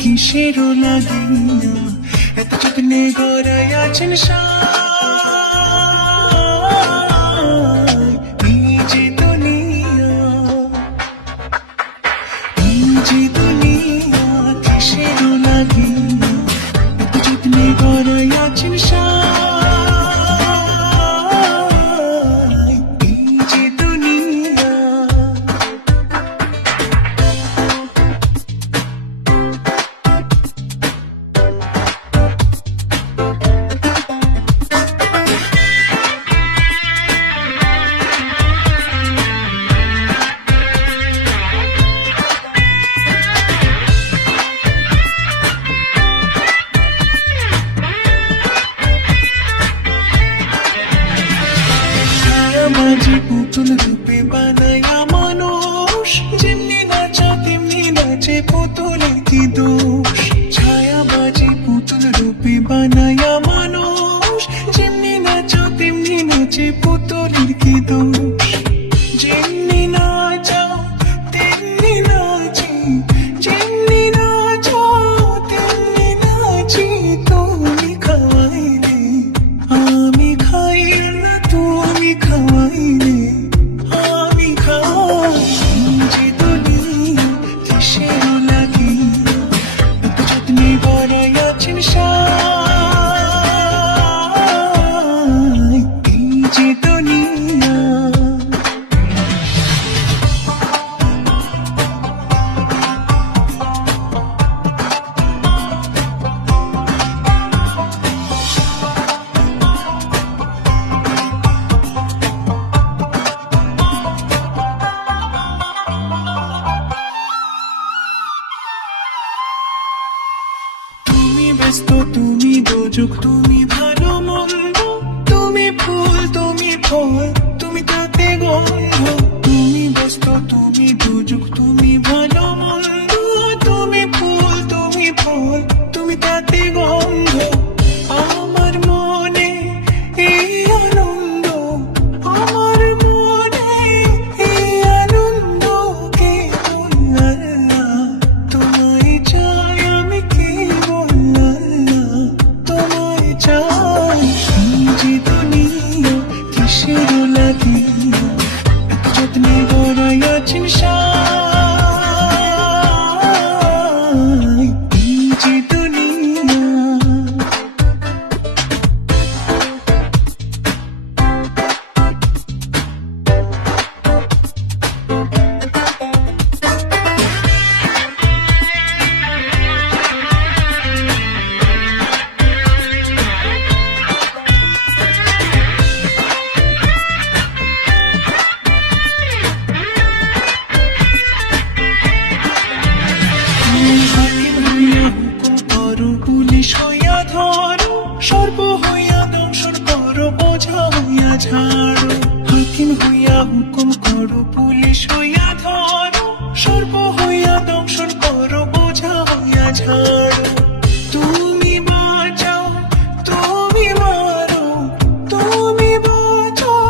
কিসের লাগিয়া এত যত্নে গড়াই আছেন এই যে দুনিয়া কিসের লাগিয়া এত যত্নে গড়াই আছেন পুতুল রূপে বানায়া মানুষ যেমনি নাচা তেমনি নাচে পুতুলের কি দোষ ছায়াবাজি পুতুল রূপে বানায়া মানুষ যেমনি নাচা তেমনি নাচে পুতুলের কি দোষ যেমনি নাচাও তেমনি নাচি যেমনি নাচাও তেমনি নাচি তুমি খাওয়াইলে আমি খাই না তুমি খাওয়াইলে ব্যস্ত তুমি দোজক তুমি ভালো মন্দ তুমি ফুল তুমি ফল তুমি তাতে গন্ধ তুমি ব্যস্ত তুমি দোজক তুমি ভালো মন্দ তুমি ফুল তুমি ফল তুমি তাতে গন্ধ আমার মনে এই আনন্দ আমার মনে এই আনন্দ কে আল্লাহ তোমায় চাই আমি কে কিসের লাগিয়া এত যত্নে গড়াই আছেন এই যে দুনিয়া পুলিশ হইয়া ধরো সর্ব হইয়া দংশন করো বোঝা হইয়া ঝাড়ো হাকিম হইয়া হুকুম করো পুলিশ হইয়া ধরো সর্ব হইয়া দংশন করো বোঝা হইয়া ঝাড়ো তুমি বাঁচাও তুমি মারো তুমি বাঁচাও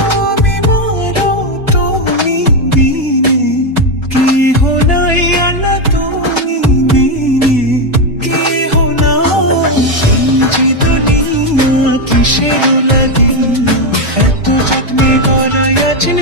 তুমি মারো তুমি বিনে কেহ নাই আল্লাহ তুমি বিনে কিসের লাগিয়া এত যত্নে গড়াই আছেন